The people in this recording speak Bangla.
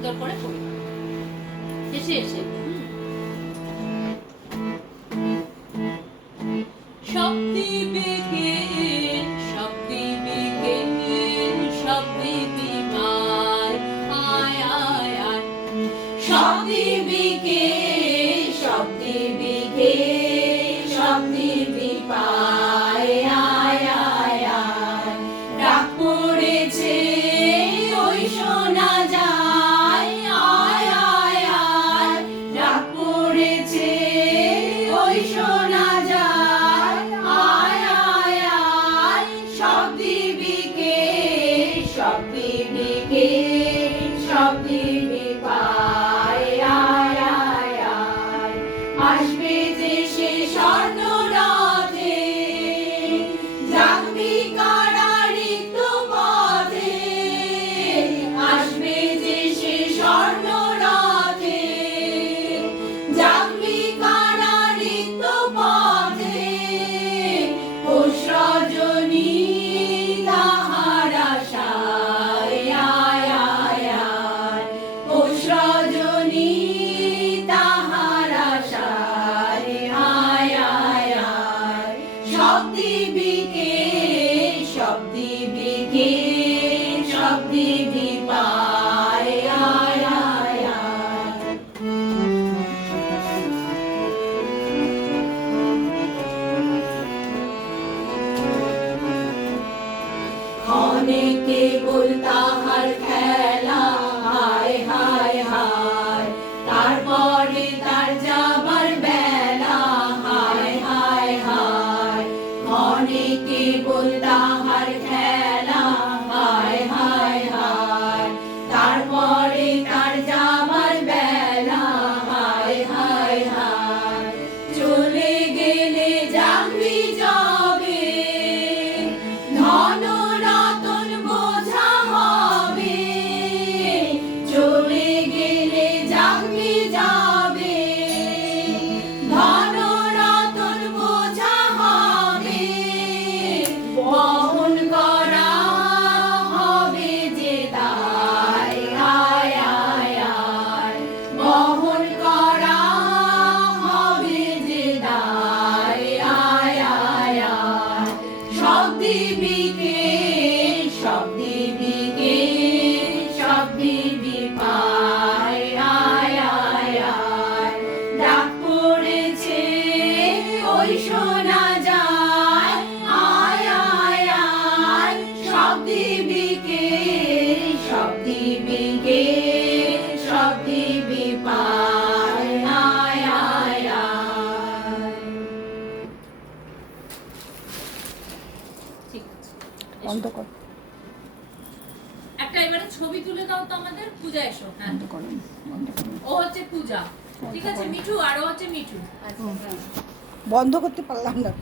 সুন্দর করে পড়ি এসে এসে অনেকে বলতাহার খেলা হায় হায় হায় তারপরে তার যাবার বেলা হায় হায় হায় অনেকে বলতাহার খেলা হায় হায় হায় তারপরে তার যাবার বেলা হায় হায় হায় চলে গেলে জানবি যাবে ধন একটা এবারে ছবি তুলে দাও তো আমাদের পূজা এসো হ্যাঁ ও হচ্ছে পূজা ঠিক আছে মিঠু আর ও হচ্ছে মিঠু বন্ধ করতে পারলাম না